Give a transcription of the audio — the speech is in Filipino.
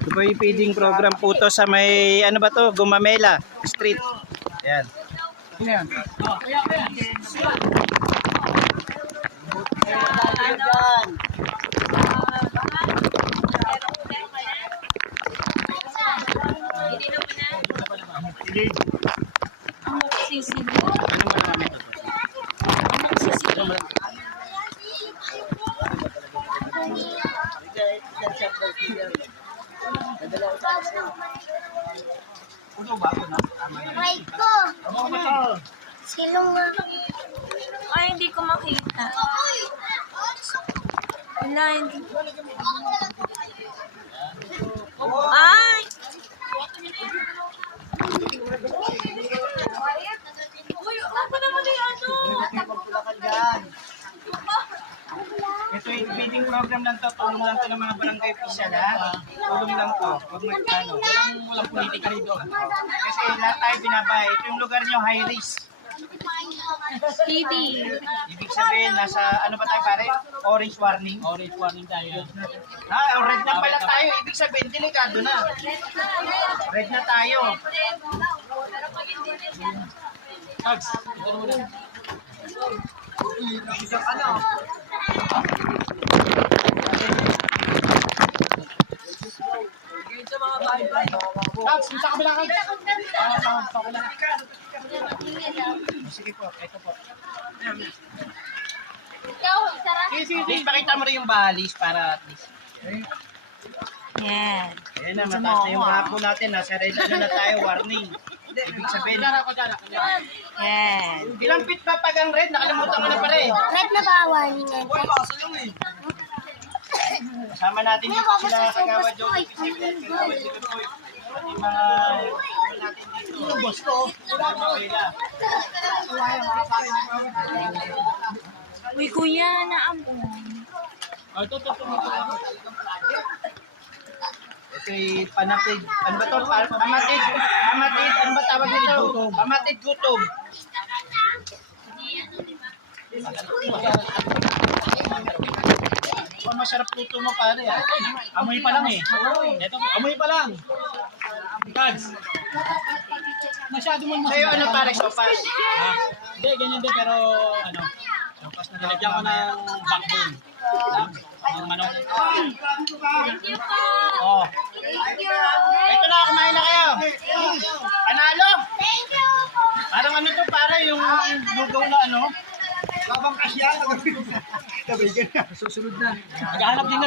Ito po yung feeding program po to sa may, ano ba to? Gumamela Street. Ayan. Yan. Ay ko! Sino nga? Ay, hindi ko makita. Wala, hindi. Ay! Uy, ako naman yung ano. Ito yung feeding program lang to. Tulong lang to ng mga barangay official ha. Tulong lang to. Huwag mo ano. Walang politika rito. Kasi lahat tayo binabahay. Ito yung lugar nyo, high risk. TV. Ibig sabihin, nasa ano pa tayo pare? Orange warning. Orange warning tayo. Red na pala tayo. Ibig sabihin, delikado na. Red na tayo. Tags, ito muna. Tags, sa kabila ka. Sige po, ito po. Ikaw, sarap. Please, pakita mo rin yung balis para at least. Yan. Ayan na, mataas na yung hapo natin. Nasa red na tayo, warning. Ibig sabihin, Yan. ilang feet ba pag ang red? Nakalimutan ko na pare. Red na ba warning yan? Kasama natin dito sila Kagawad Joey, Kagawad Joey. Pati mga natin dito. Yung boss ko. Uy, kuya, naambon. Ito. Ito yung panatid. Ano ba ito? Pamatid. Pamatid. Ano ba tawag nito? Pamatid gutom. Oh, masarap luto mo pare. Amoy pa lang eh. Ito, amoy pa lang. Tags. Masyado mo Sa'yo ano pare? Sopas. Ha? Hindi, ganyan din pero ano. Nilagyan ko ng backbone. Ng manok. Thank you po. Oh. Ito na, kumain na kayo. Panalo. Thank you! Parang ano to pare, yung lugaw na ano. Maghahanap din